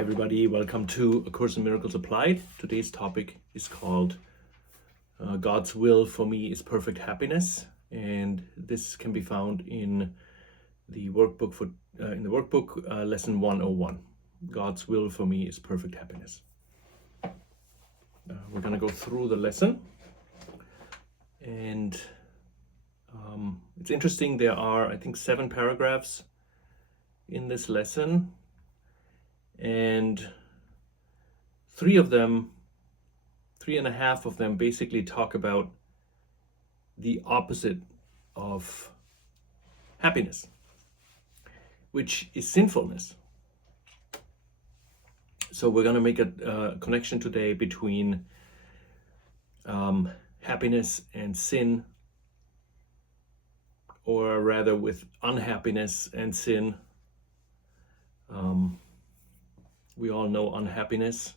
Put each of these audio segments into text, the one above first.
Everybody, welcome to A Course in Miracles Applied. Today's topic is called God's Will for Me is Perfect Happiness, and this can be found in the workbook lesson 101. God's will for me is perfect happiness. We're going to go through the lesson, and it's interesting. There are, I think, 7 paragraphs in this lesson. And 3.5 of them basically talk about the opposite of happiness, which is sinfulness. So we're going to make a connection today between happiness and sin, or rather with unhappiness and sin. We all know unhappiness,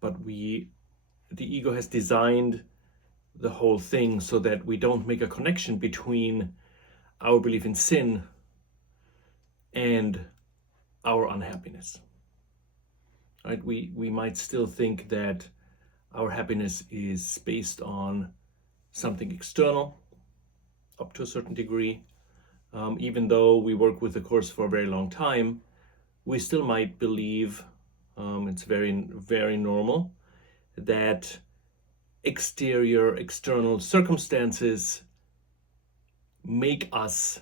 but the ego has designed the whole thing so that we don't make a connection between our belief in sin and our unhappiness. Right? We might still think that our happiness is based on something external up to a certain degree. Even though we work with the Course for a very long time, we still might believe, it's very, very normal, that external circumstances make us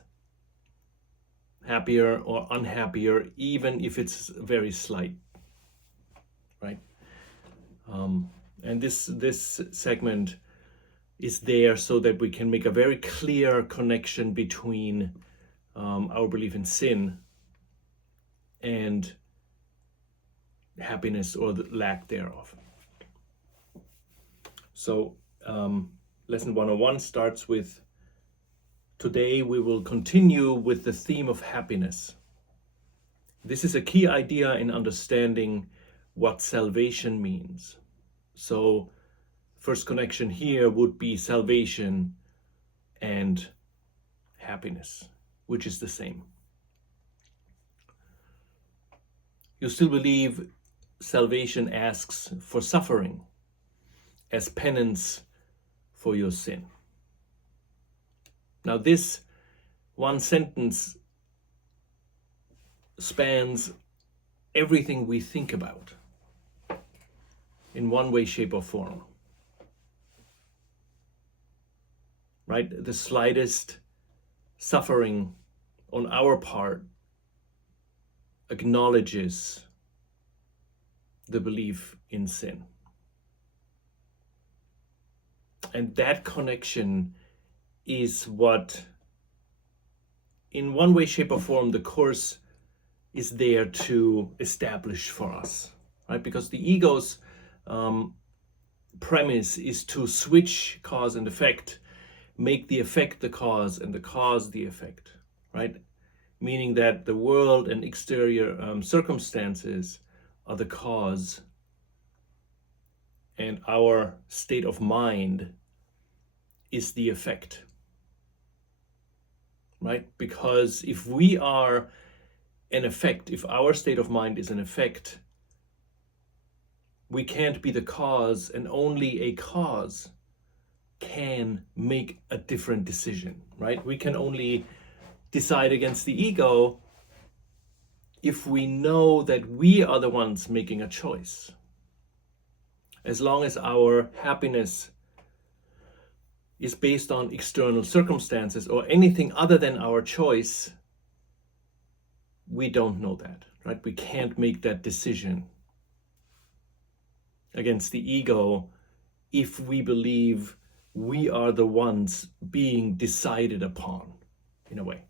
happier or unhappier, even if it's very slight, right? And this segment is there so that we can make a very clear connection between our belief in sin and happiness or the lack thereof. So lesson 101 starts with, today we will continue with the theme of happiness. This is a key idea in understanding what salvation means. So first connection here would be salvation and happiness, which is the same. You still believe salvation asks for suffering as penance for your sin. Now this one sentence spans everything we think about in one way, shape, or form. Right? The slightest suffering on our part acknowledges the belief in sin. And that connection is what, in one way, shape, or form, the Course is there to establish for us, right? Because the ego's premise is to switch cause and effect, make the effect the cause and the cause the effect, right? Meaning that the world and exterior circumstances are the cause, and our state of mind is the effect, right? Because if we are an effect, if our state of mind is an effect, we can't be the cause, and only a cause can make a different decision, right? We can only decide against the ego if we know that we are the ones making a choice. As long as our happiness is based on external circumstances or anything other than our choice, we don't know that, right? We can't make that decision against the ego if we believe we are the ones being decided upon, in a way.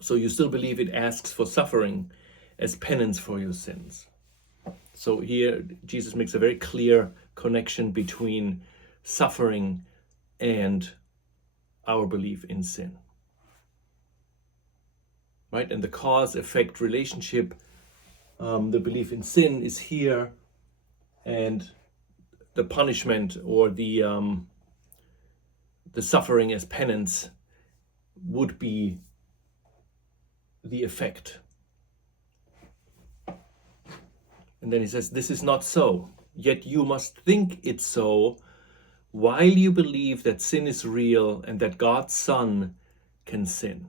So you still believe it asks for suffering as penance for your sins. So here Jesus makes a very clear connection between suffering and our belief in sin, right? And the cause-effect relationship, the belief in sin is here, and the punishment or the suffering as penance would be the effect. And then he says, this is not so, yet you must think it so while you believe that sin is real and that God's Son can sin.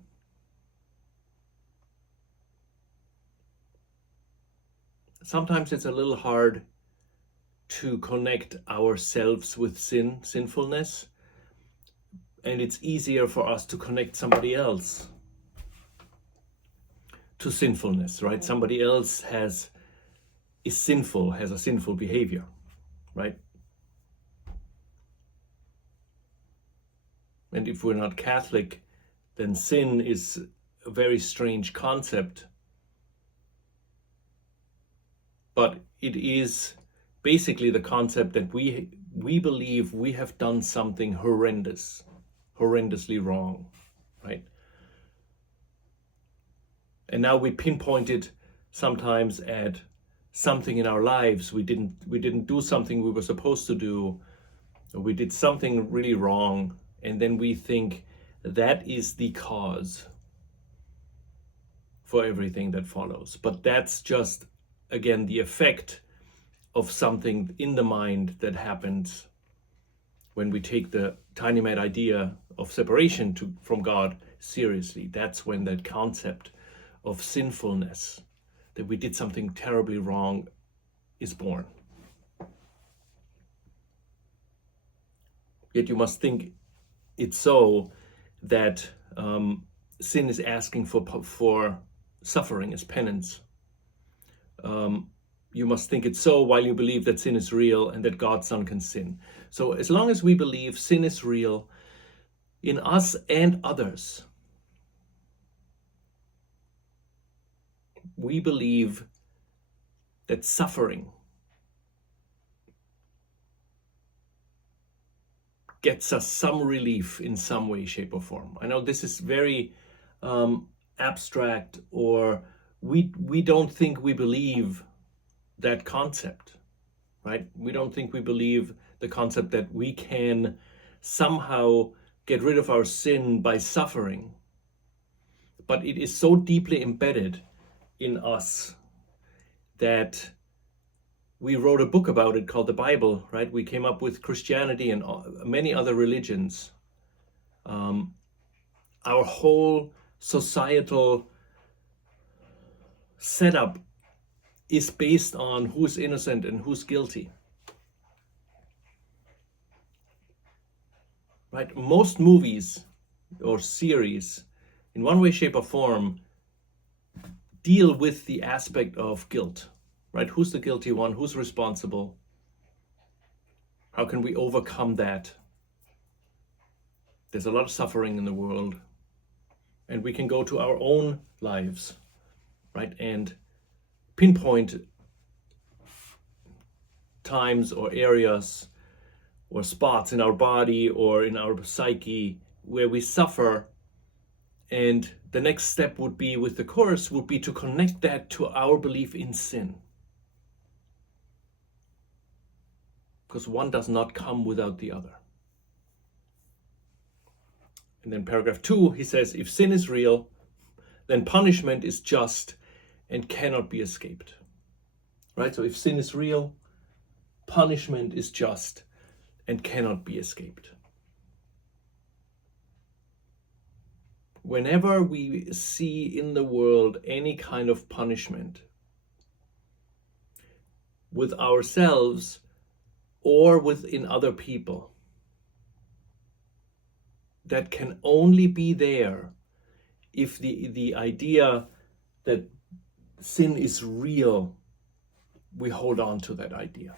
Sometimes it's a little hard to connect ourselves with sinfulness, and it's easier for us to connect somebody else to sinfulness, right? Somebody else is sinful, has a sinful behavior, right? And if we're not Catholic, then sin is a very strange concept. But it is basically the concept that we believe we have done something horrendously wrong, right? And now we pinpoint it sometimes at something in our lives. We didn't do something we were supposed to do, or we did something really wrong, and then we think that is the cause for everything that follows. But that's just, again, the effect of something in the mind that happens when we take the tiny mad idea of separation from God seriously. That's when that concept of sinfulness, that we did something terribly wrong, is born. Yet you must think it so that sin is asking for suffering as penance. You must think it so while you believe that sin is real and that God's Son can sin. So as long as we believe sin is real in us and others, we believe that suffering gets us some relief in some way, shape, or form. I know this is very abstract, or we don't think we believe that concept, right? We don't think we believe the concept that we can somehow get rid of our sin by suffering. But it is so deeply embedded in us that we wrote a book about it called the Bible, right? We came up with Christianity and many other religions. Our whole societal setup is based on who's innocent and who's guilty. Right? Most movies or series, in one way, shape, or form, deal with the aspect of guilt. Right? Who's the guilty one? Who's responsible? How can we overcome that? There's a lot of suffering in the world, and we can go to our own lives, right, and pinpoint times or areas or spots in our body or in our psyche where we suffer. And the next step would be, with the Course, would be to connect that to our belief in sin. Because one does not come without the other. And then paragraph 2, he says, if sin is real, then punishment is just and cannot be escaped. Right? So if sin is real, punishment is just and cannot be escaped. Whenever we see in the world any kind of punishment with ourselves or within other people, that can only be there if the idea that sin is real, we hold on to that idea.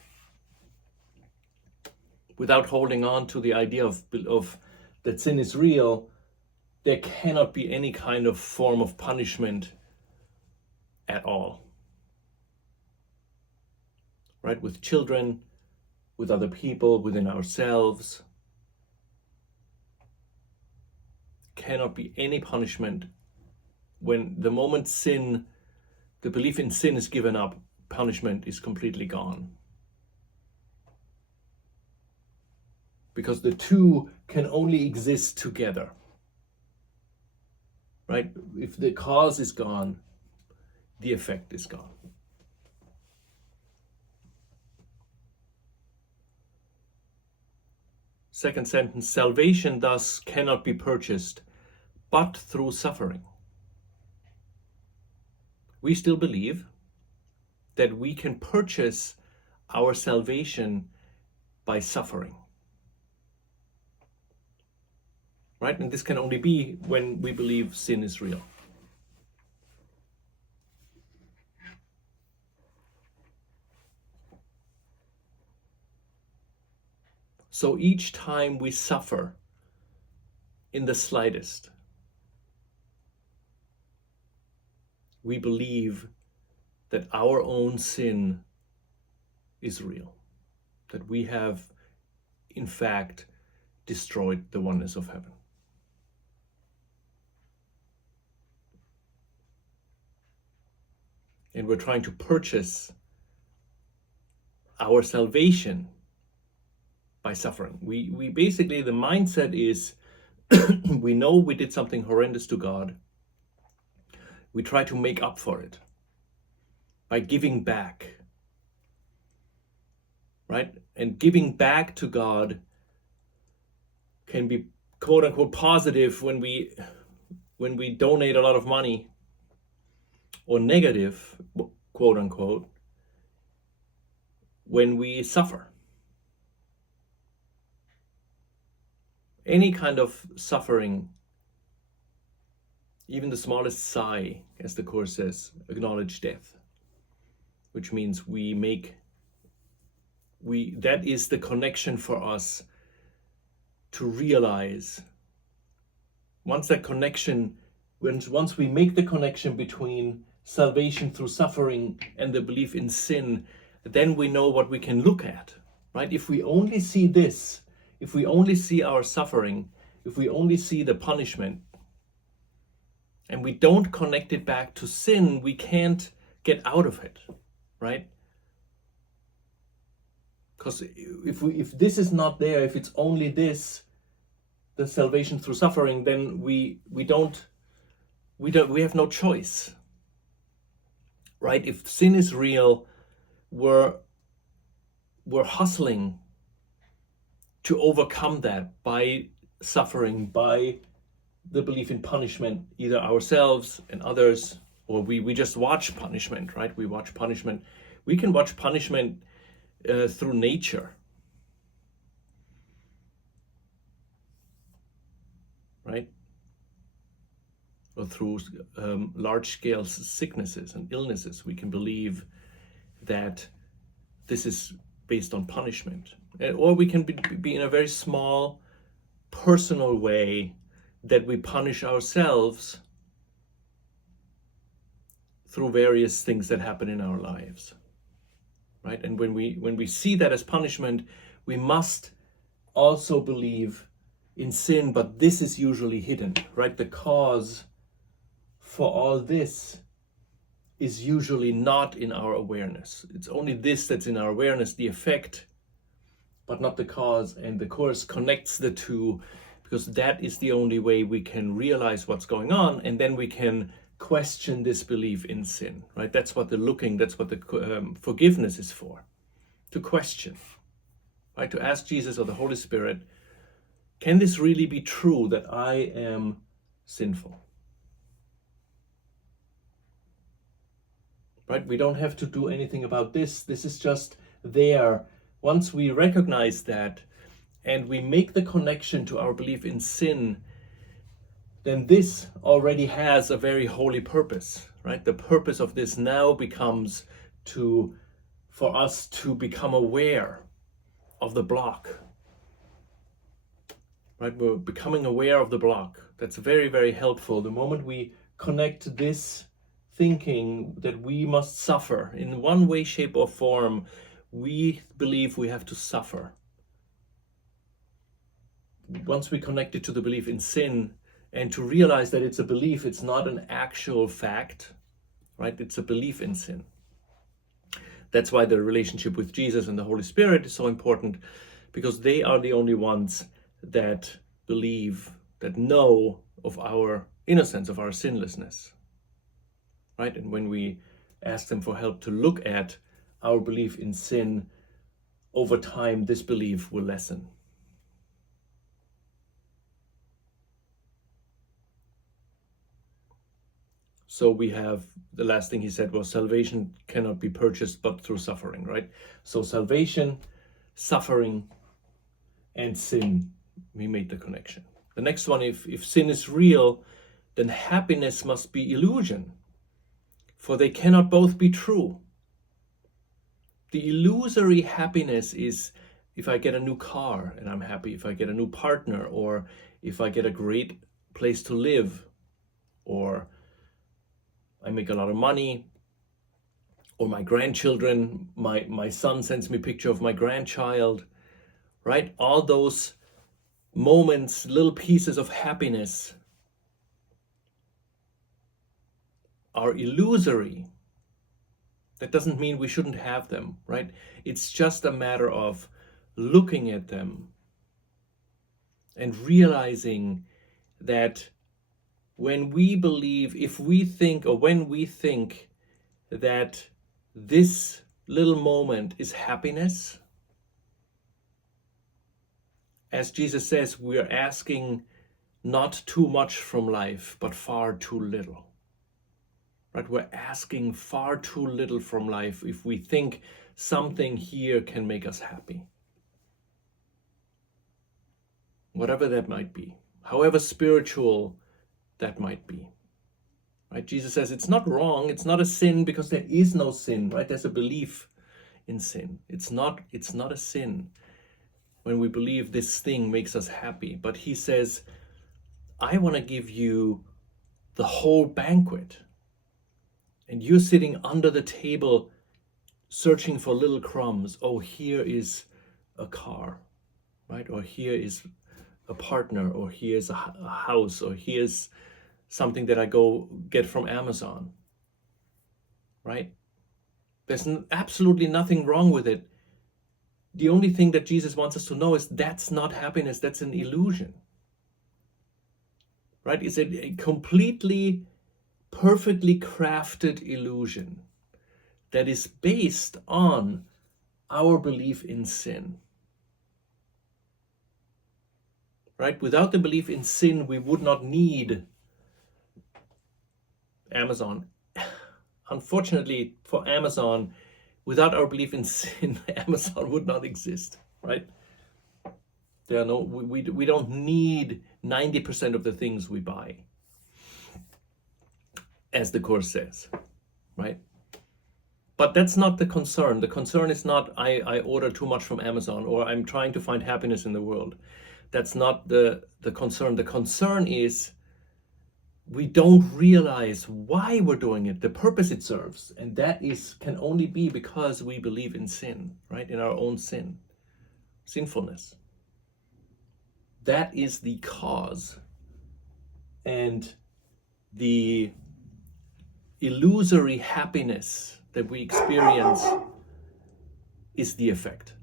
Without holding on to the idea of that sin is real, there cannot be any kind of form of punishment at all. Right? With children, with other people, within ourselves, cannot be any punishment. When the moment sin, the belief in sin is given up, punishment is completely gone. Because the two can only exist together. right? If the cause is gone, the effect is gone. Second sentence, salvation thus cannot be purchased, but through suffering. We still believe that we can purchase our salvation by suffering. Right? And this can only be when we believe sin is real. So each time we suffer in the slightest, we believe that our own sin is real, that we have, in fact, destroyed the oneness of heaven. And we're trying to purchase our salvation by suffering. We basically, the mindset is, we know we did something horrendous to God. We try to make up for it by giving back, right? And giving back to God can be quote unquote positive when we donate a lot of money, or negative, quote unquote, when we suffer. Any kind of suffering, even the smallest sigh, as the Course says, acknowledge death, which means that is the connection for us to realize. Once we make the connection between salvation through suffering and the belief in sin, then we know what we can look at, right? If we only see this, if we only see our suffering, if we only see the punishment, and we don't connect it back to sin, we can't get out of it, right? Because if this is not there, if it's only this, the salvation through suffering, then we have no choice, right? If sin is real, we're hustling to overcome that by suffering, by the belief in punishment, either ourselves and others, or we just watch punishment, right? We watch punishment. We can watch punishment through nature, right? Or through large-scale sicknesses and illnesses. We can believe that this is based on punishment. Or we can be in a very small, personal way that we punish ourselves through various things that happen in our lives, right? And when we see that as punishment, we must also believe in sin, but this is usually hidden, right? The cause for all this is usually not in our awareness. It's only this that's in our awareness, the effect, but not the cause. And the Course connects the two, because that is the only way we can realize what's going on, and then we can question this belief in sin, right? That's what the forgiveness is for, to question, right? To ask Jesus or the Holy Spirit, can this really be true that I am sinful? Right? We don't have to do anything about this. This is just there. Once we recognize that and we make the connection to our belief in sin, then this already has a very holy purpose, right? The purpose of this now becomes for us to become aware of the block, right? We're becoming aware of the block. That's very, very helpful. The moment we connect this thinking that we must suffer in one way, shape, or form, we believe we have to suffer. Once we connect it to the belief in sin, and to realize that it's a belief, it's not an actual fact, right? It's a belief in sin. That's why the relationship with Jesus and the Holy Spirit is so important, because they are the only ones that believe, that know of our innocence, of our sinlessness, right? And when we ask them for help to look at our belief in sin, over time, this belief will lessen. So we have, the last thing he said was, salvation cannot be purchased but through suffering, right? So salvation, suffering, and sin, we made the connection. The next one, if sin is real, then happiness must be illusion, for they cannot both be true. The illusory happiness is if I get a new car and I'm happy, if I get a new partner, or if I get a great place to live, or I make a lot of money, or my grandchildren, my son sends me a picture of my grandchild, right? All those moments, little pieces of happiness are illusory. That doesn't mean we shouldn't have them, right? It's just a matter of looking at them and realizing that when we believe, if we think, or when we think that this little moment is happiness, as Jesus says, we are asking not too much from life, but far too little. Right? We're asking far too little from life if we think something here can make us happy. Whatever that might be, however spiritual that might be. Right? Jesus says it's not wrong, it's not a sin, because there is no sin, right? There's a belief in sin. It's not a sin when we believe this thing makes us happy. But he says, I want to give you the whole banquet. And you're sitting under the table searching for little crumbs. Oh, here is a car, right? Or here is a partner, or here's a house, or here's something that I go get from Amazon, right? There's absolutely nothing wrong with it. The only thing that Jesus wants us to know is that's not happiness, that's an illusion, right? It's a completely, perfectly crafted illusion that is based on our belief in sin. Right? Without the belief in sin, we would not need Amazon. Unfortunately for Amazon, without our belief in sin, Amazon would not exist, right? There are no, we don't need 90% of the things we buy, as the Course says, right? But that's not the concern. The concern is not I order too much from Amazon, or I'm trying to find happiness in the world. That's not the concern. The concern is we don't realize why we're doing it, the purpose it serves. And that can only be because we believe in sin, right? In our own sin, sinfulness. That is the cause. And the illusory happiness that we experience is the effect.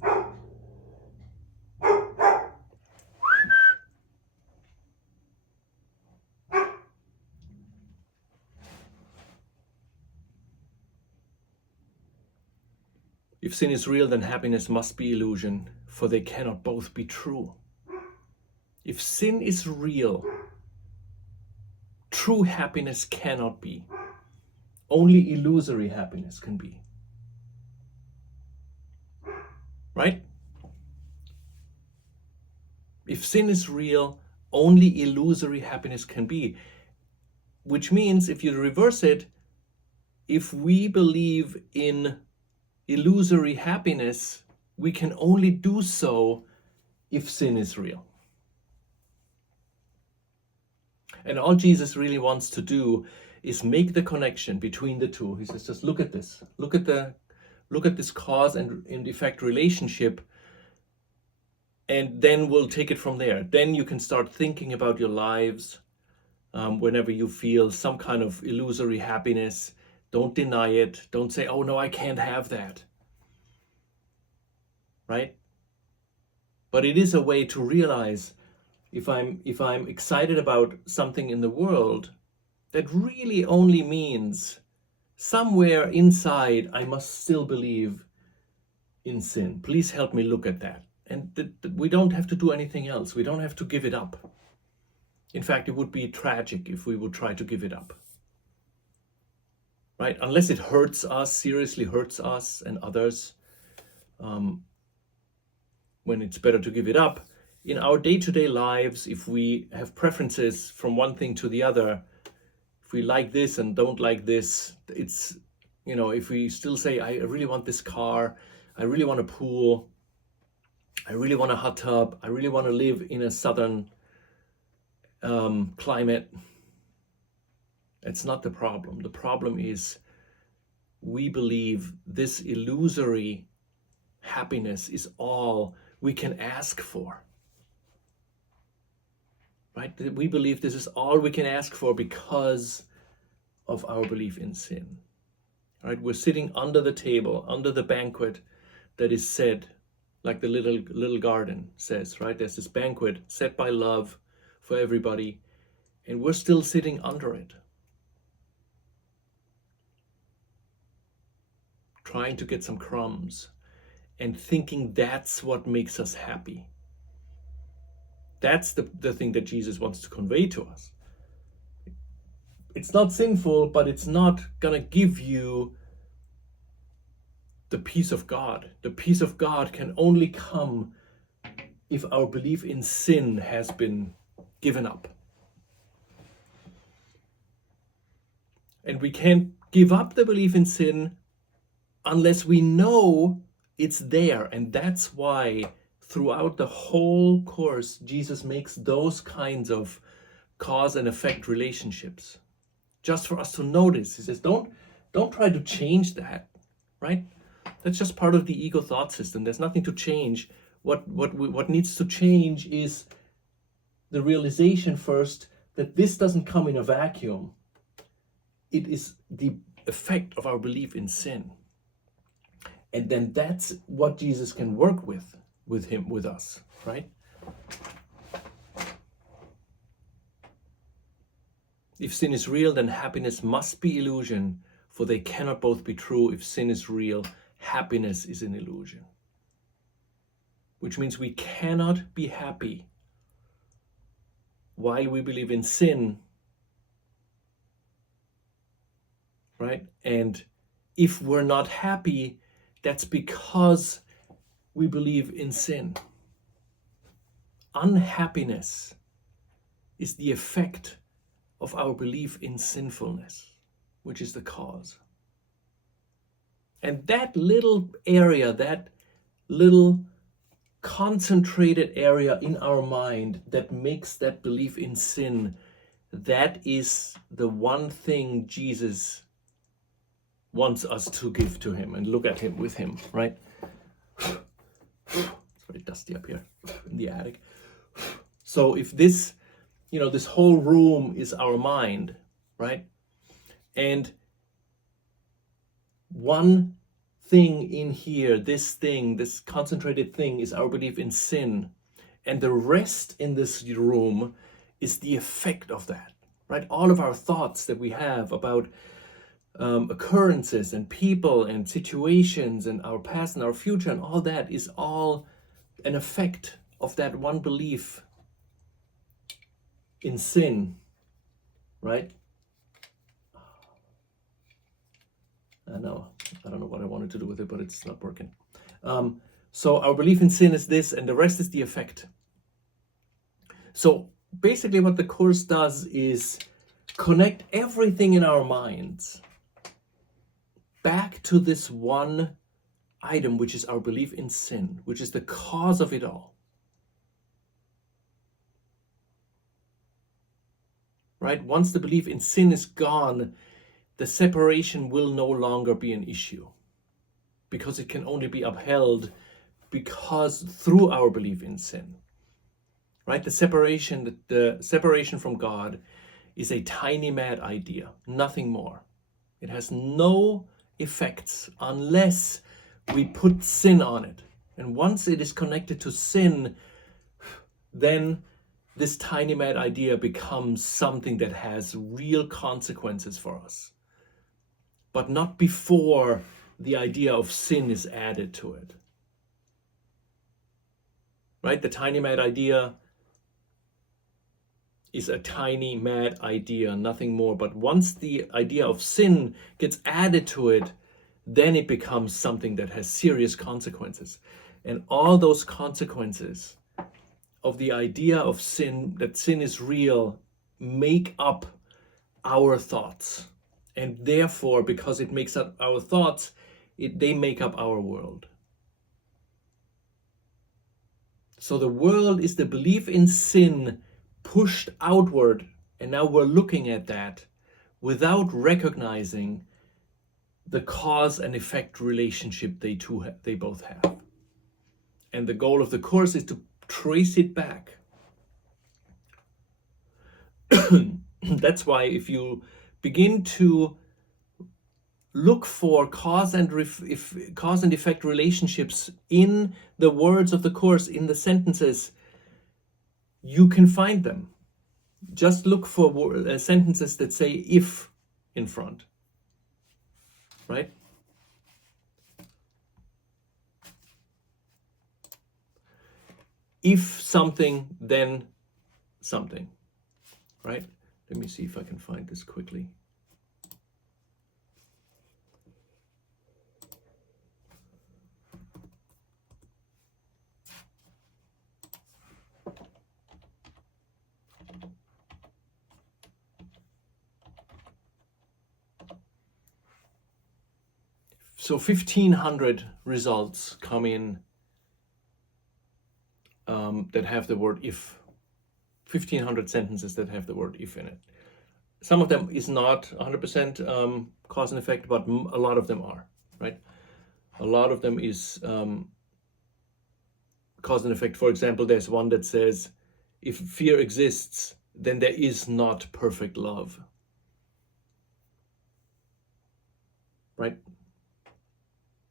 If sin is real, then happiness must be illusion, for they cannot both be true. If sin is real, true happiness cannot be. Only illusory happiness can be. Right? If sin is real, only illusory happiness can be. Which means, if you reverse it, if we believe in illusory happiness, we can only do so if sin is real. And all Jesus really wants to do is make the connection between the two. He says, just look at this. Look at this cause and effect relationship, and then we'll take it from there. Then you can start thinking about your lives. Whenever you feel some kind of illusory happiness, don't deny it. Don't say, oh no, I can't have that. Right? But it is a way to realize if I'm excited about something in the world, that really only means somewhere inside I must still believe in sin. Please help me look at that. And we don't have to do anything else. We don't have to give it up. In fact, it would be tragic if we would try to give it up. Right? Unless it hurts us, seriously hurts us and others, when it's better to give it up. In our day-to-day lives, if we have preferences from one thing to the other, if we like this and don't like this, it's, if we still say, I really want this car, I really want a pool, I really want a hot tub, I really want to live in a southern climate, it's not the problem. The problem is we believe this illusory happiness is all we can ask for. Right? We believe this is all we can ask for because of our belief in sin. Right? We're sitting under the table, under the banquet that is set, like the little garden says, right? There's this banquet set by love for everybody, and we're still sitting under it, trying to get some crumbs and thinking that's what makes us happy. That's the thing that Jesus wants to convey to us. It's not sinful, but it's not gonna give you the peace of God. The peace of God can only come if our belief in sin has been given up. And we can't give up the belief in sin unless we know it's there. And that's why throughout the whole course, Jesus makes those kinds of cause and effect relationships just for us to notice. He says, don't try to change that, right? That's just part of the ego thought system. There's nothing to change. What needs to change is the realization first that this doesn't come in a vacuum. It is the effect of our belief in sin. And then that's what Jesus can work with us, right? If sin is real, then happiness must be illusion, for they cannot both be true. If sin is real, happiness is an illusion. Which means we cannot be happy while we believe in sin, right? And if we're not happy, that's because we believe in sin. Unhappiness is the effect of our belief in sinfulness, which is the cause. And that little area, that little concentrated area in our mind that makes that belief in sin, that is the one thing Jesus wants us to give to him and look at him with him, right? It's very dusty up here in the attic. So if this, this whole room is our mind, right? And one thing in here, this concentrated thing is our belief in sin. And the rest in this room is the effect of that, right? All of our thoughts that we have about occurrences and people and situations and our past and our future and all that is all an effect of that one belief in sin, right? I don't know what I wanted to do with it, but it's not working. So our belief in sin is this, and the rest is the effect. So basically what the Course does is connect everything in our minds back to this one item, which is our belief in sin, which is the cause of it all. Right? Once the belief in sin is gone, the separation will no longer be an issue, because it can only be upheld because through our belief in sin. Right? The separation from God is a tiny mad idea, nothing more. It has no effects unless we put sin on it. And once it is connected to sin, then this tiny mad idea becomes something that has real consequences for us, but not before the idea of sin is added to it. Right? The tiny mad idea is a tiny mad idea, nothing more. But once the idea of sin gets added to it, then it becomes something that has serious consequences. And all those consequences of the idea of sin, that sin is real, make up our thoughts. And therefore, because it makes up our thoughts, they make up our world. So the world is the belief in sin pushed outward, and now we're looking at that without recognizing the cause and effect relationship they both have. And the goal of the course is to trace it back. That's why if you begin to look for cause and effect relationships in the words of the course, in the sentences, you can find them. Just look for sentences that say if in front, right? If something, then something, right? Let me see if I can find this quickly. So 1,500 results come in that have the word if. 1,500 sentences that have the word if in it. Some of them is not 100% cause and effect, but a lot of them are, right? A lot of them is cause and effect. For example, there's one that says, if fear exists, then there is not perfect love, right?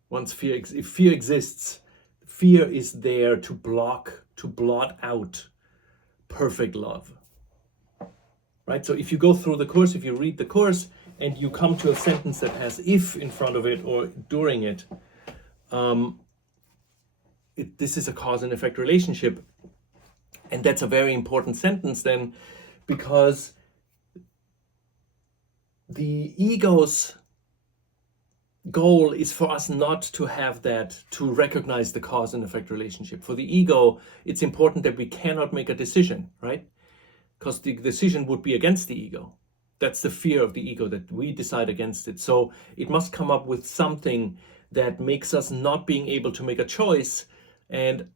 If fear exists, fear is there to blot out perfect love, right? So if you go through the course, if you read the course and you come to a sentence that has if in front of it or during it, this is a cause and effect relationship. And that's a very important sentence then, because the ego's goal is for us not to have that, to recognize the cause and effect relationship. For the ego, it's important that we cannot make a decision, right? Because the decision would be against the ego. That's the fear of the ego, that we decide against it. So it must come up with something that makes us not being able to make a choice. And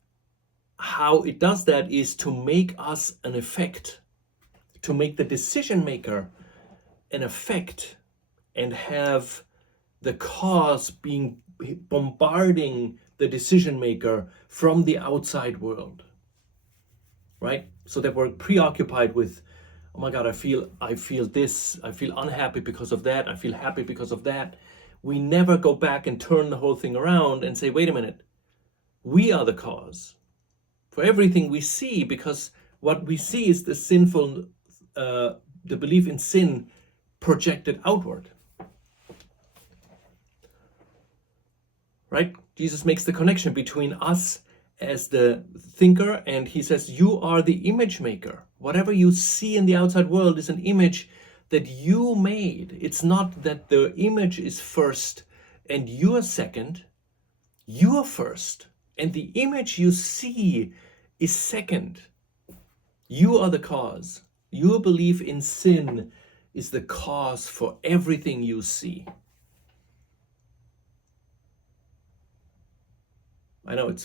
how it does that is to make us an effect, to make the decision maker an effect, and have the cause being bombarding the decision maker from the outside world, right? So that we're preoccupied with, oh my God, I feel this, I feel unhappy because of that, I feel happy because of that. We never go back and turn the whole thing around and say, wait a minute, we are the cause for everything we see, because what we see is the sinful, the belief in sin projected outward. Right? Jesus makes the connection between us as the thinker, and he says, you are the image maker. Whatever you see in the outside world is an image that you made. It's not that the image is first and you are second. You are first, and the image you see is second. You are the cause. Your belief in sin is the cause for everything you see. I know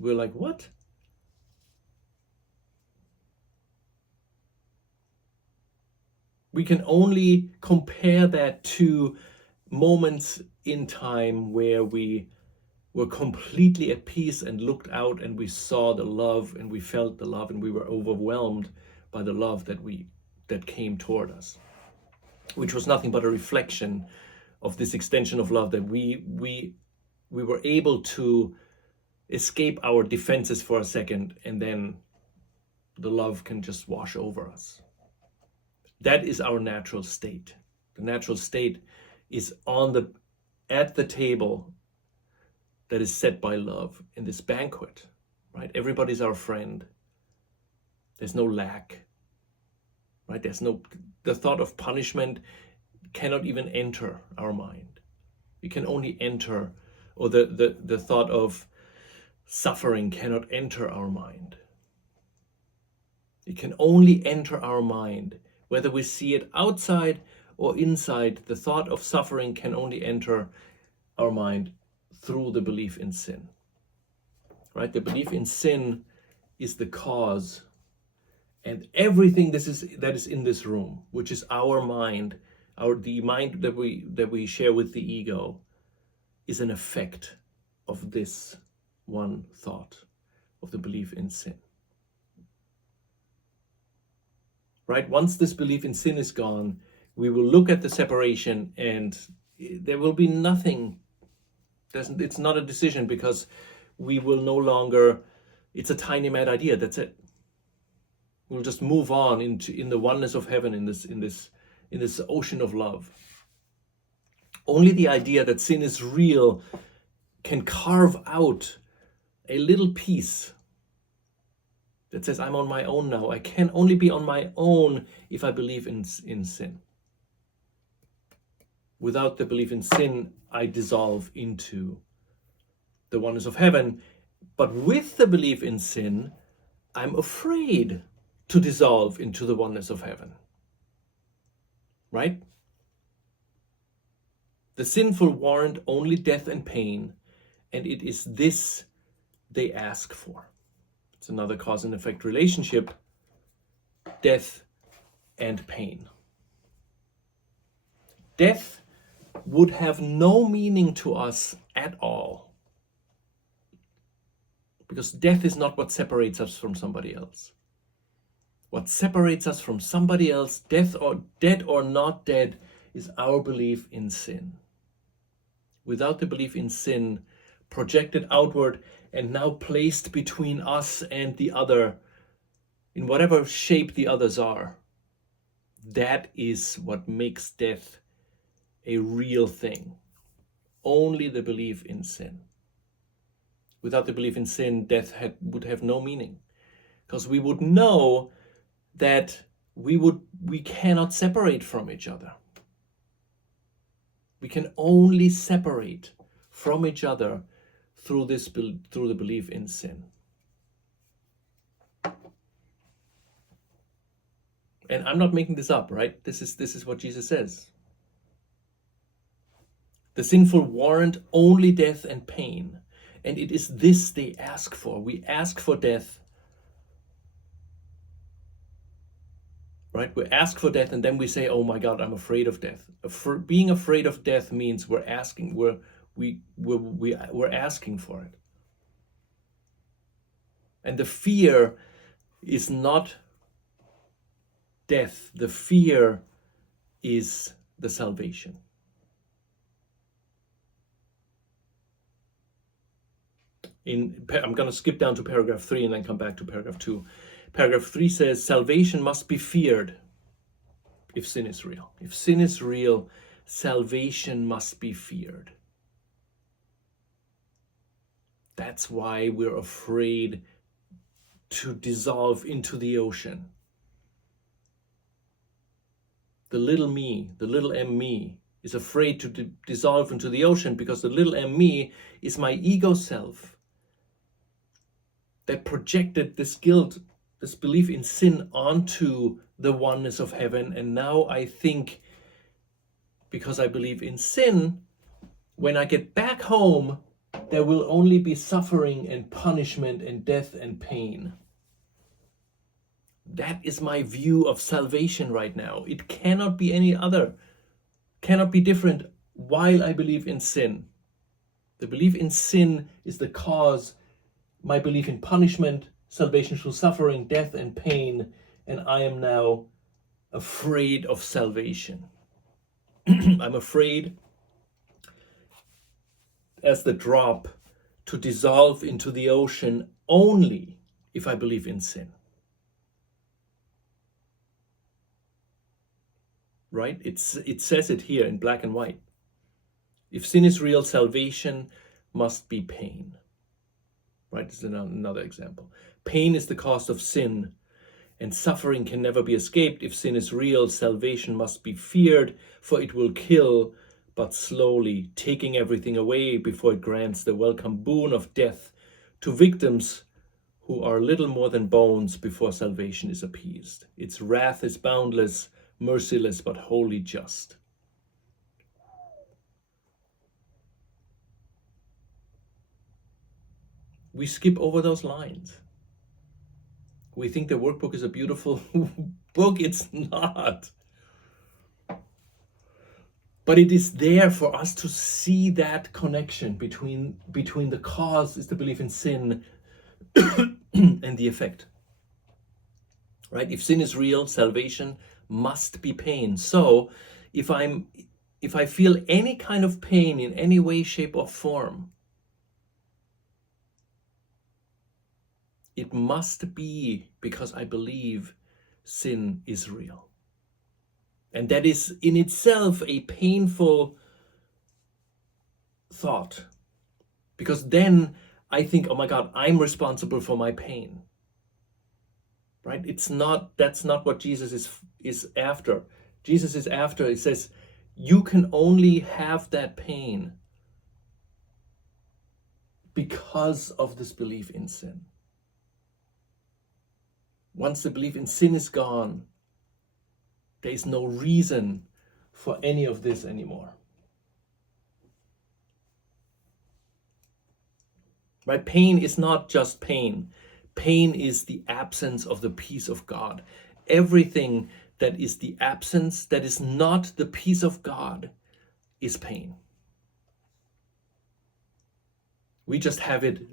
we're like, what? We can only compare that to moments in time where we were completely at peace and looked out and we saw the love and we felt the love and we were overwhelmed by the love that came toward us, which was nothing but a reflection of this extension of love, that we were able to escape our defenses for a second and then the love can just wash over us. That is our natural state. The natural state is at the table that is set by love in this banquet, right? Everybody's our friend. There's no lack, right? The thought of punishment cannot even enter our mind. We can only enter, or the thought of suffering cannot enter our mind. It can only enter our mind, whether we see it outside or inside. The thought of suffering can only enter our mind through the belief in sin, right? The belief in sin is the cause, and everything that is in this room, which is our mind, the mind that we share with the ego, is an effect of this one thought, of the belief in sin. Right? Once this belief in sin is gone, we will look at the separation and there will be nothing. It's not a decision, because we will no longer, it's a tiny mad idea, that's it. We'll just move on in the oneness of heaven, in this ocean of love. Only the idea that sin is real can carve out a little piece that says, I'm on my own now. I can only be on my own if I believe in sin. Without the belief in sin, I dissolve into the oneness of heaven. But with the belief in sin, I'm afraid to dissolve into the oneness of heaven. Right? The sinful warrant only death and pain, and it is this they ask for. It's another cause and effect relationship, death and pain. Death would have no meaning to us at all, because death is not what separates us from somebody else. What separates us from somebody else, dead or not dead, is our belief in sin. Without the belief in sin, projected outward and now placed between us and the other, in whatever shape the others are, that is what makes death a real thing. Only the belief in sin. Without the belief in sin, death would have no meaning, because we would know that we cannot separate from each other. We can only separate from each other through the belief in sin. And I'm not making this up, right? This is what Jesus says. The sinful warrant only death and pain, and it is this they ask for. We ask for death, right? We ask for death, and then we say, "Oh my God, I'm afraid of death." Being afraid of death means we're asking for it, and the fear is not death. The fear is the salvation. I'm going to skip down to paragraph 3 and then come back to paragraph 2. Paragraph 3 says, salvation must be feared if sin is real. If sin is real, salvation must be feared. That's why we're afraid to dissolve into the ocean. The little me, the little m me, is afraid to dissolve into the ocean, because the little m me is my ego self that projected this guilt, this belief in sin onto the oneness of heaven. And now I think, because I believe in sin, when I get back home, there will only be suffering and punishment and death and pain. That is my view of salvation right now. It cannot be any other, cannot be different while I believe in sin. The belief in sin is the cause. My belief in punishment, salvation through suffering, death and pain, and I am now afraid of salvation. I'm afraid as the drop to dissolve into the ocean only if I believe in sin. right? It says it here in black and white. If sin is real, salvation must be pain. Right? This is another example. Pain is the cost of sin, and suffering can never be escaped. If sin is real, salvation must be feared, for it will kill, but slowly, taking everything away before it grants the welcome boon of death to victims who are little more than bones before salvation is appeased. Its wrath is boundless, merciless, but wholly just. We skip over those lines. We think the workbook is a beautiful book. It's not. But it is there for us to see that connection between the cause is the belief in sin and the effect. Right? If sin is real, salvation must be pain. So if I feel any kind of pain in any way, shape, or form, it must be because I believe sin is real. And that is in itself a painful thought. Because then I think, oh my God, I'm responsible for my pain. Right? That's not what Jesus is after. Jesus is after, he says, you can only have that pain because of this belief in sin. Once the belief in sin is gone, there is no reason for any of this anymore. Right? Pain is not just pain. Pain is the absence of the peace of God. Everything that is the absence, that is not the peace of God, is pain. We just have it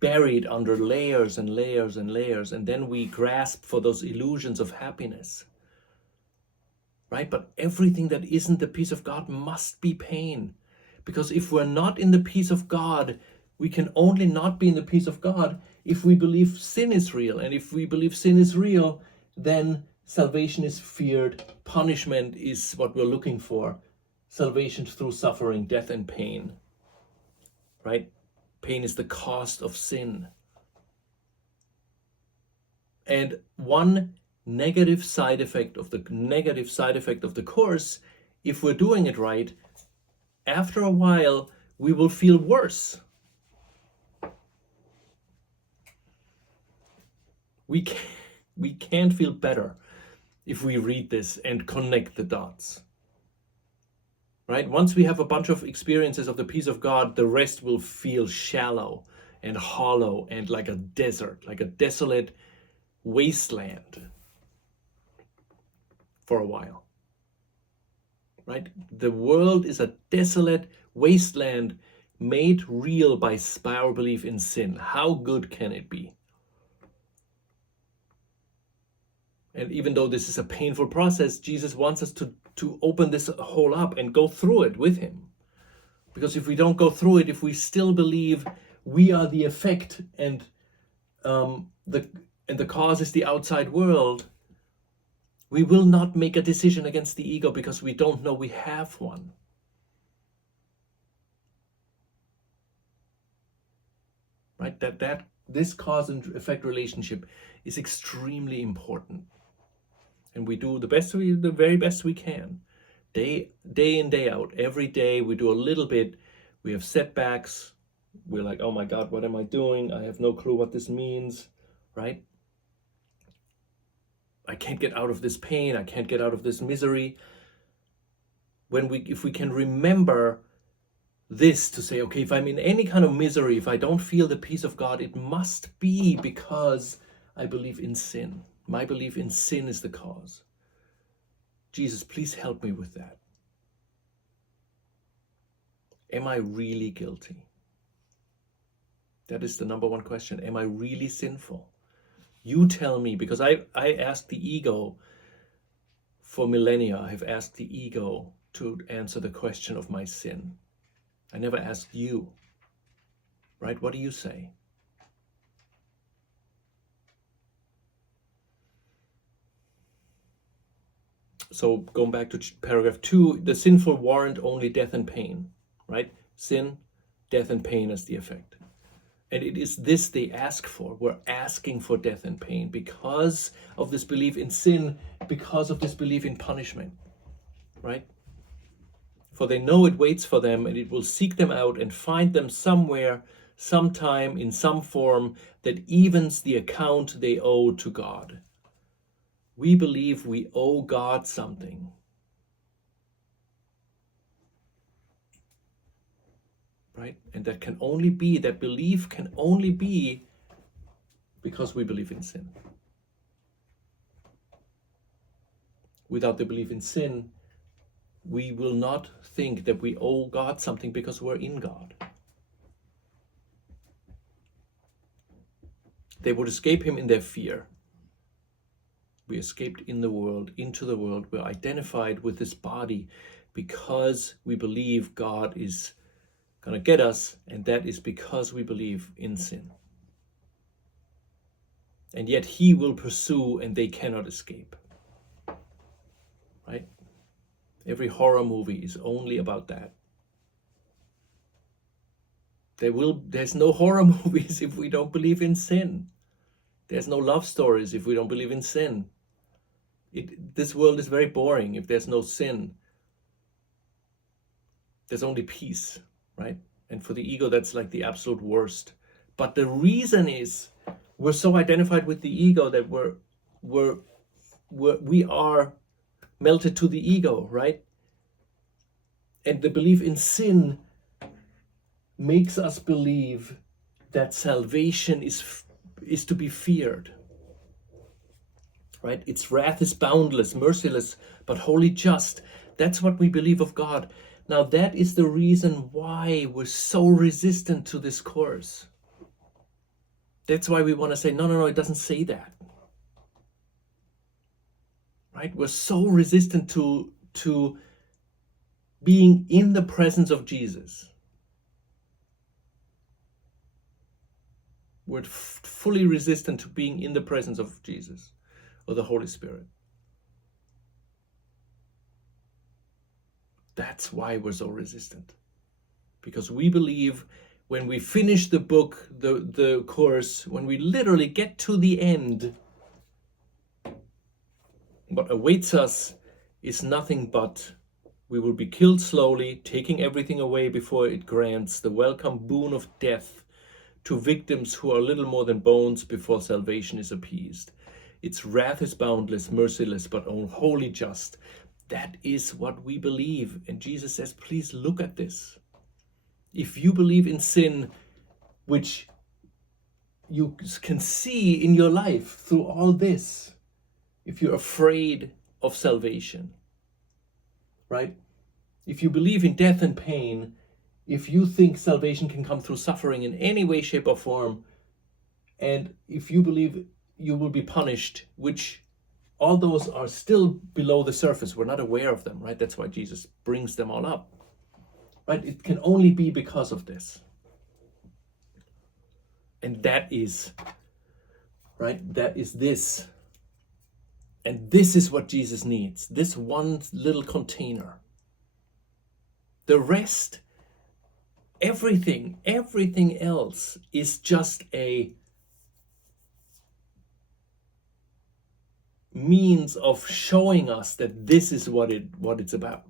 buried under layers and layers and layers, and then we grasp for those illusions of happiness. Right? But everything that isn't the peace of God must be pain. Because if we're not in the peace of God, we can only not be in the peace of God if we believe sin is real. And if we believe sin is real, then salvation is feared. Punishment is what we're looking for. Salvation through suffering, death, and pain. Right? Pain is the cost of sin. And one negative side effect of the course, if we're doing it right, after a while we will feel worse. We can't feel better if we read this and connect the dots. Right? Once we have a bunch of experiences of the peace of God, the rest will feel shallow and hollow and like a desert, like a desolate wasteland for a while. Right? The world is a desolate wasteland made real by our belief in sin. How good can it be? And even though this is a painful process, Jesus wants us to open this whole up and go through it with him. Because if we don't go through it, if we still believe we are the effect and the cause is the outside world, we will not make a decision against the ego because we don't know we have one. Right? That this cause and effect relationship is extremely important. And we do the very best we can. Day in, day out. Every day we do a little bit. We have setbacks. We're like, oh my God, what am I doing? I have no clue what this means, right? I can't get out of this pain. I can't get out of this misery. If we can remember this to say, okay, if I'm in any kind of misery, if I don't feel the peace of God, it must be because I believe in sin. My belief in sin is the cause. Jesus, please help me with that. Am I really guilty? That is the number one question. Am I really sinful? You tell me, because I asked the ego for millennia. I have asked the ego to answer the question of my sin. I never asked you. Right? What do you say? So going back to paragraph 2, the sinful warrant only death and pain, right? Sin, death and pain as the effect. And it is this they ask for. We're asking for death and pain because of this belief in sin, because of this belief in punishment, right? For they know it waits for them, and it will seek them out and find them somewhere, sometime, in some form that evens the account they owe to God. We believe we owe God something. Right? And that belief can only be because we believe in sin. Without the belief in sin, we will not think that we owe God something because we're in God. They would escape him in their fear. We escaped in the world, into the world. We're identified with this body because we believe God is going to get us, and that is because we believe in sin. And yet he will pursue, and they cannot escape. Right? Every horror movie is only about that. There's no horror movies if we don't believe in sin. There's no love stories if we don't believe in sin. This world is very boring if there's no sin. There's only peace, right? And for the ego, that's like the absolute worst. But the reason is we're so identified with the ego that we are melted to the ego, right? And the belief in sin makes us believe that salvation is to be feared, right? Its wrath is boundless, merciless, but wholly just. That's what we believe of God. Now that is the reason why we're so resistant to this course. That's why we want to say, no, it doesn't say that. Right? We're so resistant to being in the presence of Jesus. We're fully resistant to being in the presence of Jesus or the Holy Spirit. That's why we're so resistant. Because we believe when we finish the book, the course, when we literally get to the end, what awaits us is nothing but we will be killed slowly, taking everything away before it grants the welcome boon of death to victims who are little more than bones before salvation is appeased. Its wrath is boundless, merciless, but wholly just. That is what we believe. And Jesus says, please look at this. If you believe in sin, which you can see in your life through all this, if you're afraid of salvation, right? If you believe in death and pain, if you think salvation can come through suffering in any way, shape, or form, and if you believe you will be punished, which all those are still below the surface, we're not aware of them, right? That's why Jesus brings them all up, right? It can only be because of this. And that is, right? That is this. And this is what Jesus needs, this one little container. The rest, everything else is just a means of showing us that this is what it's about.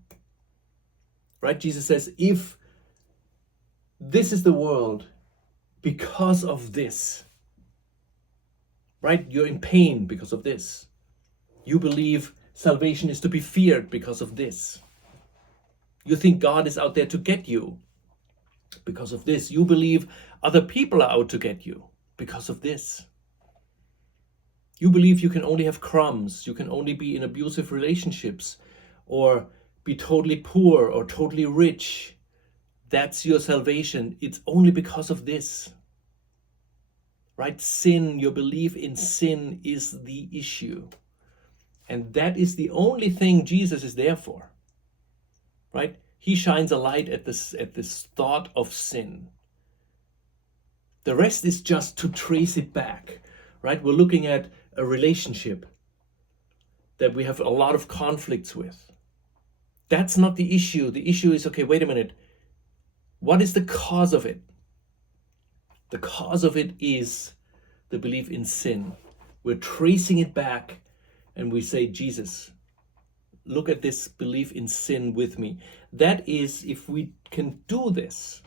Right? Jesus says, if this is the world because of this, right? You're in pain because of this. You believe salvation is to be feared because of this. You think God is out there to get you because of this. You believe other people are out to get you because of this. You believe you can only have crumbs, you can only be in abusive relationships, or be totally poor or totally rich. That's your salvation. It's only because of this. Right? Sin, your belief in sin is the issue. And that is the only thing Jesus is there for. Right? He shines a light at this thought of sin. The rest is just to trace it back. Right? We're looking at a relationship. that we have a lot of conflicts with. That's not the issue. The issue is, okay, wait a minute. What is the cause of it? The cause of it is the belief in sin. We're tracing it back and we say, Jesus, look at this belief in sin with me. That is, if we can do this,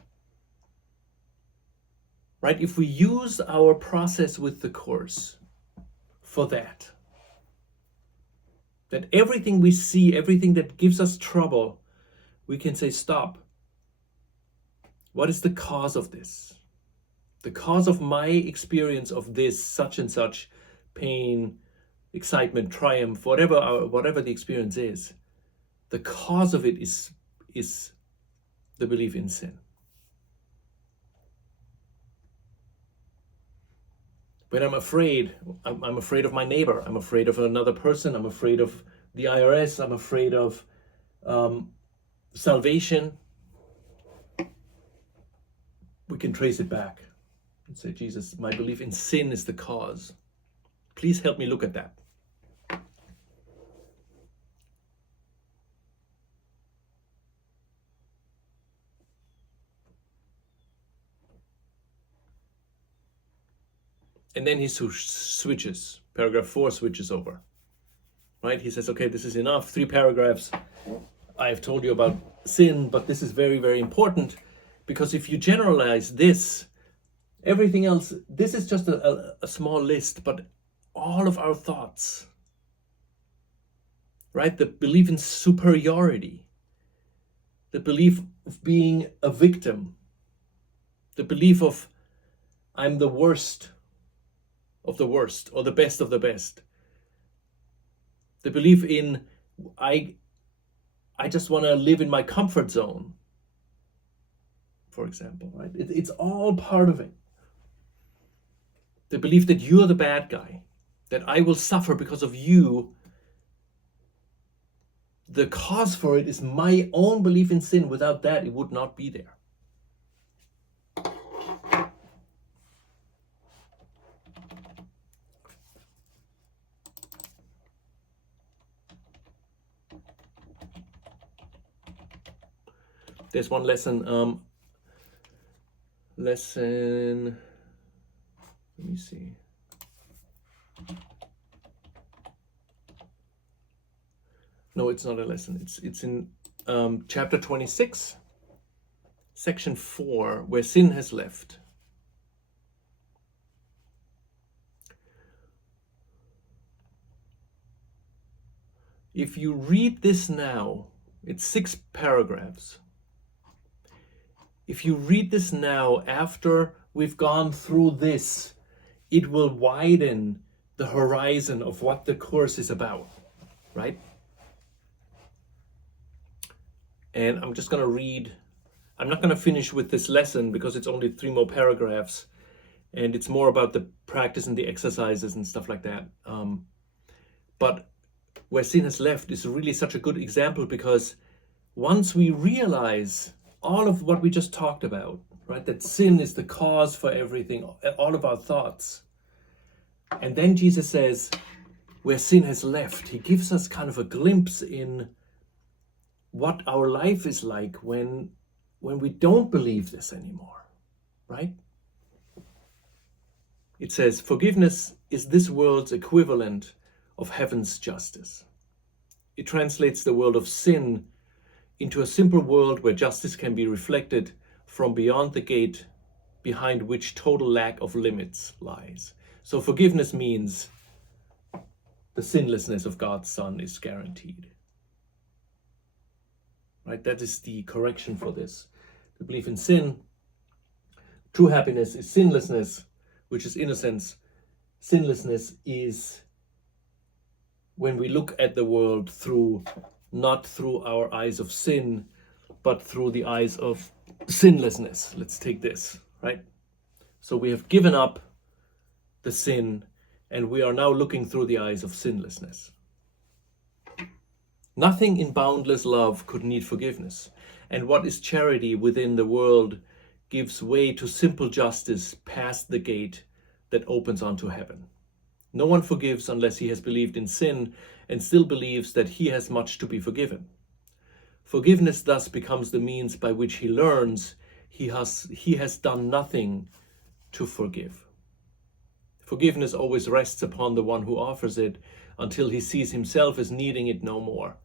right? If we use our process with the Course for that everything we see, everything that gives us trouble, we can say, stop. What is the cause of this? The cause of my experience of this, such and such, pain, excitement, triumph, whatever the experience is, the cause of it is the belief in sin. When I'm afraid of my neighbor, I'm afraid of another person, I'm afraid of the IRS, I'm afraid of salvation. We can trace it back and say, Jesus, my belief in sin is the cause. Please help me look at that. And then he switches. Paragraph 4 switches over. Right? He says, okay, this is enough. 3 paragraphs. I've told you about sin, but this is very, very important, because if you generalize this, everything else, this is just a small list, but all of our thoughts, right? The belief in superiority, the belief of being a victim, the belief of I'm the worst of the worst or the best of the best, the belief in I just want to live in my comfort zone, for example, right? It's all part of it. The belief that you're the bad guy, that I will suffer because of you. The cause for it is my own belief in sin. Without that, it would not be there. There's one lesson. Let me see. No, it's not a lesson. It's in chapter 26, section 4, where sin has left. If you read this now, it's 6 paragraphs. If you read this now, after we've gone through this, it will widen the horizon of what the Course is about, right? And I'm just going to read. I'm not going to finish with this lesson because it's only 3 more paragraphs, and it's more about the practice and the exercises and stuff like that. But where sin has left is really such a good example, because once we realize all of what we just talked about, right, that sin is the cause for everything, all of our thoughts, and then Jesus says, where sin has left, he gives us kind of a glimpse in what our life is like when we don't believe this anymore, right? It says, forgiveness is this world's equivalent of heaven's justice. It translates the world of sin into a simple world where justice can be reflected from beyond the gate behind which total lack of limits lies. So forgiveness means the sinlessness of God's Son is guaranteed. Right? That is the correction for this. The belief in sin. True happiness is sinlessness, which is innocence. Sinlessness is when we look at the world not through our eyes of sin, but through the eyes of sinlessness. Let's take this, right? So we have given up the sin, and we are now looking through the eyes of sinlessness. Nothing in boundless love could need forgiveness. And what is charity within the world gives way to simple justice past the gate that opens onto heaven. No one forgives unless he has believed in sin, and still believes that he has much to be forgiven. Forgiveness thus becomes the means by which he learns he has done nothing to forgive. Forgiveness always rests upon the one who offers it until he sees himself as needing it no more.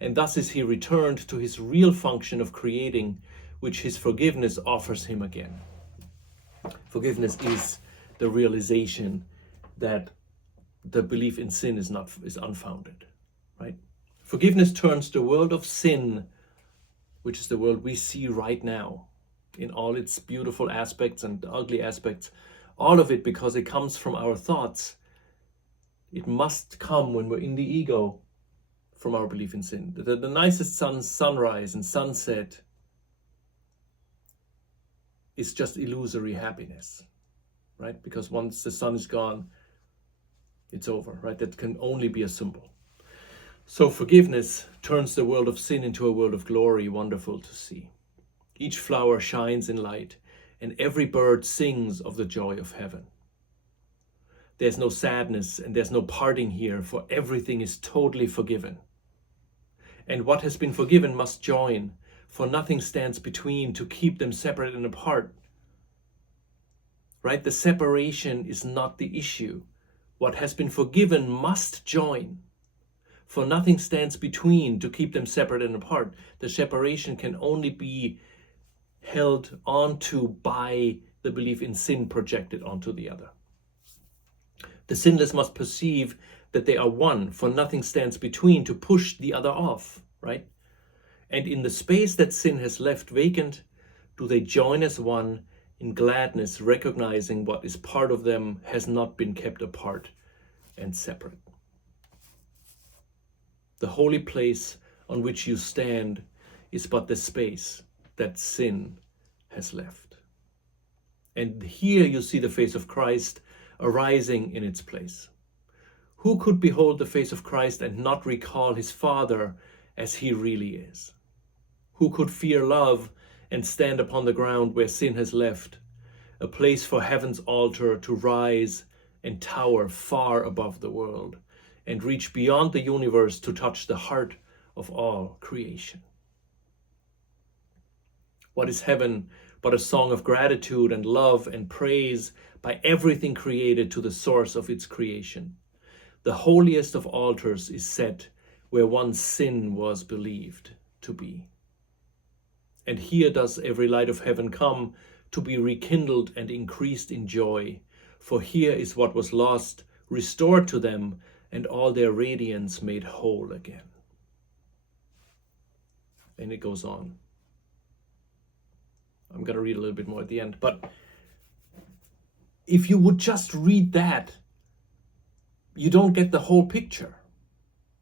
And thus is he returned to his real function of creating, which his forgiveness offers him again. Forgiveness is the realization that the belief in sin is unfounded, right? Forgiveness turns the world of sin, which is the world we see right now, in all its beautiful aspects and ugly aspects, all of it, because it comes from our thoughts. It must come when we're in the ego from our belief in sin. The nicest sunrise and sunset is just illusory happiness, right? Because once the sun is gone, it's over, right? That can only be a symbol. So forgiveness turns the world of sin into a world of glory, wonderful to see. Each flower shines in light, and every bird sings of the joy of heaven. There's no sadness and there's no parting here, for everything is totally forgiven. And what has been forgiven must join, for nothing stands between to keep them separate and apart. Right? The separation is not the issue. What has been forgiven must join, for nothing stands between to keep them separate and apart. The separation can only be held onto by the belief in sin projected onto the other. The sinless must perceive that they are one, for nothing stands between to push the other off, right? And in the space that sin has left vacant, do they join as one in gladness, recognizing what is part of them has not been kept apart and separate. The holy place on which you stand is but the space that sin has left. And here you see the face of Christ arising in its place. Who could behold the face of Christ and not recall his Father as he really is? Who could fear love and stand upon the ground where sin has left, a place for heaven's altar to rise and tower far above the world and reach beyond the universe to touch the heart of all creation? What is heaven but a song of gratitude and love and praise by everything created to the source of its creation? The holiest of altars is set where once sin was believed to be. And here does every light of heaven come to be rekindled and increased in joy, for here is what was lost restored to them, and all their radiance made whole again. And it goes on. I'm going to read a little bit more at the end, but if you would just read that, you don't get the whole picture,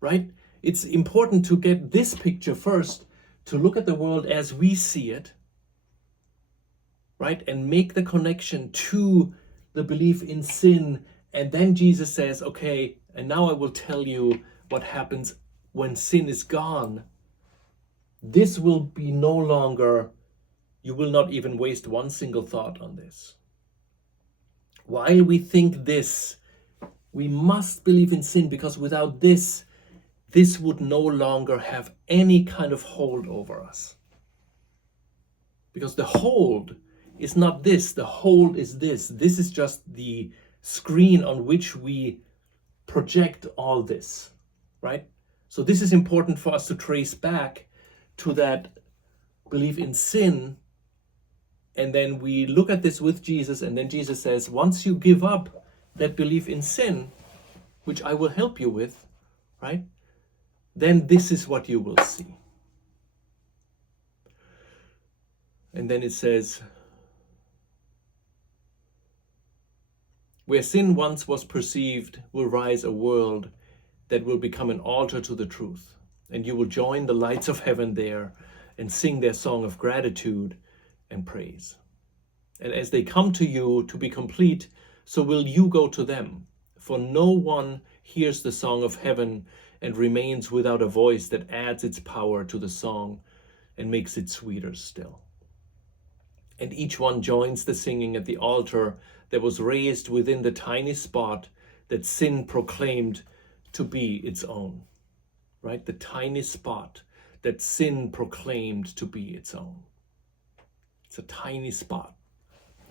right? It's important to get this picture first, to look at the world as we see it, right? And make the connection to the belief in sin. And then Jesus says, okay, and now I will tell you what happens when sin is gone. This will be no longer, you will not even waste one single thought on this. While we think this, we must believe in sin, because without this would no longer have any kind of hold over us. Because the hold is not this, the hold is this. This is just the screen on which we project all this, right? So this is important for us to trace back to that belief in sin. And then we look at this with Jesus, and then Jesus says, once you give up that belief in sin, which I will help you with, right? Then this is what you will see. And then it says, where sin once was perceived will rise a world that will become an altar to the truth. And you will join the lights of heaven there and sing their song of gratitude and praise. And as they come to you to be complete, so will you go to them. For no one hears the song of heaven and remains without a voice that adds its power to the song and makes it sweeter still. And each one joins the singing at the altar that was raised within the tiny spot that sin proclaimed to be its own, right? The tiny spot that sin proclaimed to be its own. It's a tiny spot,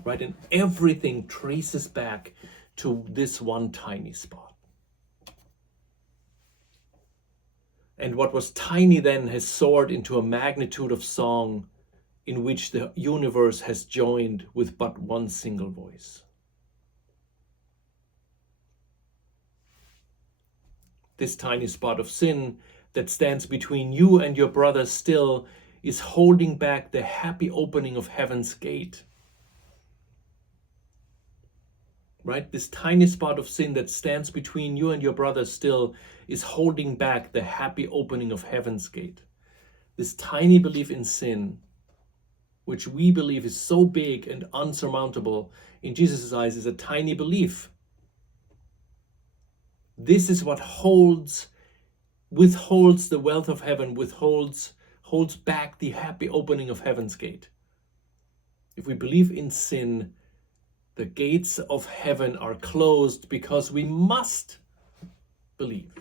right? And everything traces back to this one tiny spot. And what was tiny then has soared into a magnitude of song in which the universe has joined with but one single voice. This tiny spot of sin that stands between you and your brother still is holding back the happy opening of heaven's gate. Right? This tiny spot of sin that stands between you and your brother still is holding back the happy opening of heaven's gate. This tiny belief in sin, which we believe is so big and unsurmountable, in Jesus' eyes is a tiny belief. This is what withholds the wealth of heaven, holds back the happy opening of heaven's gate. If we believe in sin, the gates of heaven are closed because we must believe.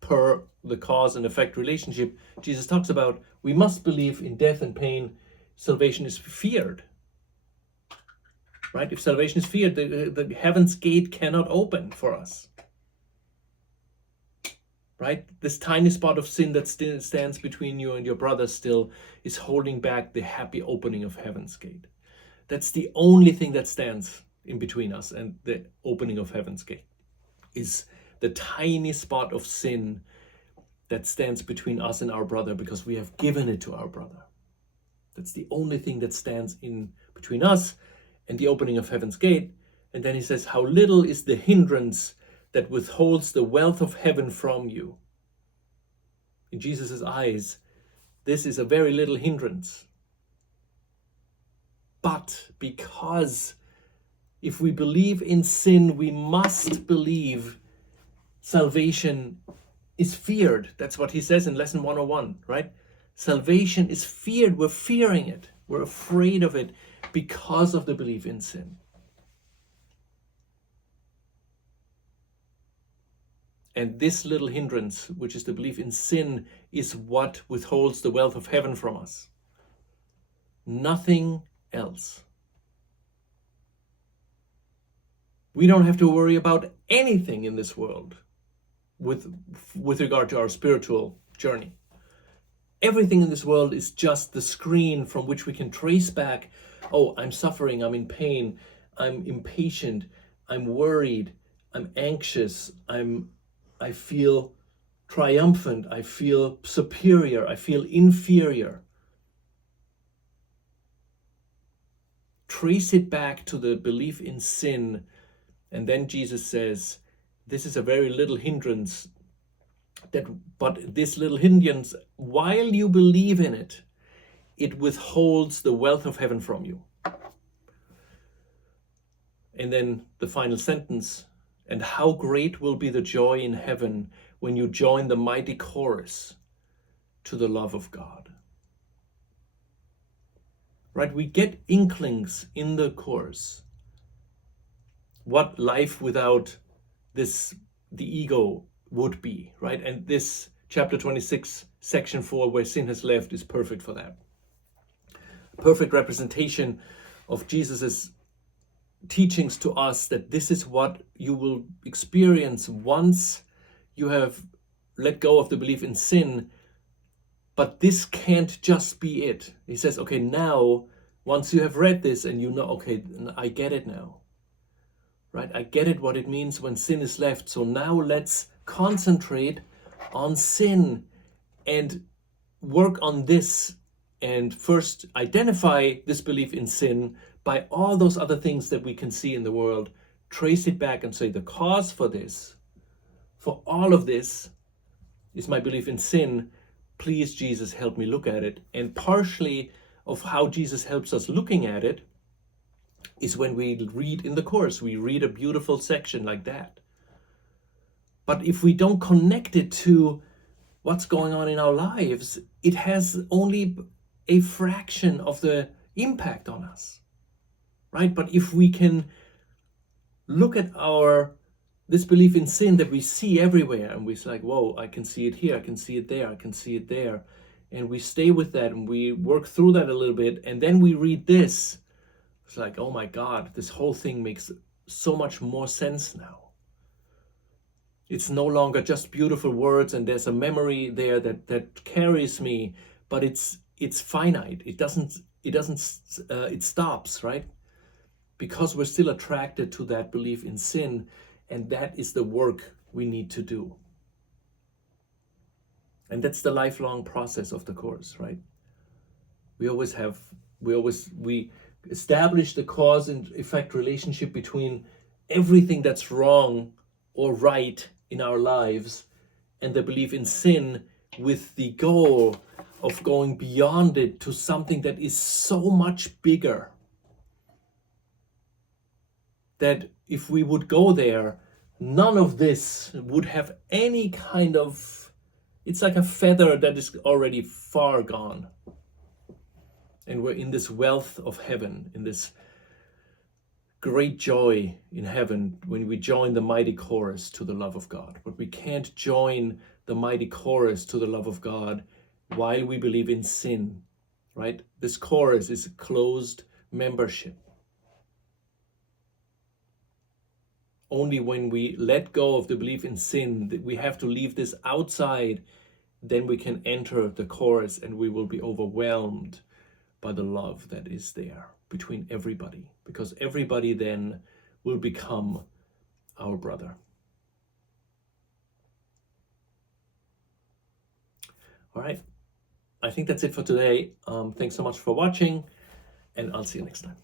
Per the cause and effect relationship Jesus talks about, we must believe in death and pain. Salvation is feared. Right? If salvation is feared, the heaven's gate cannot open for us. Right? This tiny spot of sin that still stands between you and your brother still is holding back the happy opening of heaven's gate. That's the only thing that stands in between us and the opening of heaven's gate, is the tiny spot of sin that stands between us and our brother because we have given it to our brother. That's the only thing that stands in between us and the opening of heaven's gate. And then he says, how little is the hindrance that withholds the wealth of heaven from you. In Jesus' eyes, this is a very little hindrance. But because if we believe in sin, we must believe salvation is feared. That's what he says in lesson 101, right? Salvation is feared. We're fearing it. We're afraid of it because of the belief in sin. And this little hindrance, which is the belief in sin, is what withholds the wealth of heaven from us. Nothing else. We don't have to worry about anything in this world with regard to our spiritual journey. Everything in this world is just the screen from which we can trace back, oh, I'm suffering, I'm in pain, I'm impatient, I'm worried, I'm anxious, I feel triumphant, I feel superior, I feel inferior. Trace it back to the belief in sin, and then Jesus says, this is a very little hindrance, but this little hindrance, while you believe in it, it withholds the wealth of heaven from you. And then the final sentence, and how great will be the joy in heaven when you join the mighty chorus to the love of God. Right? We get inklings in the chorus. What life without the ego would be, right? And this chapter 26, section 4, where sin has left, is perfect for that. Perfect representation of Jesus's teachings to us, that this is what you will experience once you have let go of the belief in sin. But this can't just be it. He says, okay, now, once you have read this and you know, okay, I get it now. Right? I get it, what it means when sin is left. So now let's concentrate on sin and work on this, and first identify this belief in sin by all those other things that we can see in the world, trace it back and say the cause for this, for all of this, is my belief in sin. Please, Jesus, help me look at it. And partially of how Jesus helps us looking at it is when we read in the course, we read a beautiful section like that. But if we don't connect it to what's going on in our lives, it has only a fraction of the impact on us, right? But if we can look at our this belief in sin that we see everywhere, and we're like, whoa, I can see it here, I can see it there, I can see it there. And we stay with that and we work through that a little bit. And then we read this. It's like, oh my God, this whole thing makes so much more sense now. It's no longer just beautiful words and there's a memory there that carries me, but it's finite. It stops, right? Because we're still attracted to that belief in sin, and that is the work we need to do. And that's the lifelong process of the course, right? We establish the cause and effect relationship between everything that's wrong or right in our lives and the belief in sin, with the goal of going beyond it to something that is so much bigger, that if we would go there, none of this would have any kind of, it's like a feather that is already far gone. And we're in this wealth of heaven, in this great joy in heaven when we join the mighty chorus to the love of God. But we can't join the mighty chorus to the love of God while we believe in sin, right? This chorus is a closed membership. Only when we let go of the belief in sin, that we have to leave this outside, then we can enter the chorus and we will be overwhelmed by the love that is there between everybody, because everybody then will become our brother. All right, I think that's it for today. Thanks so much for watching, and I'll see you next time.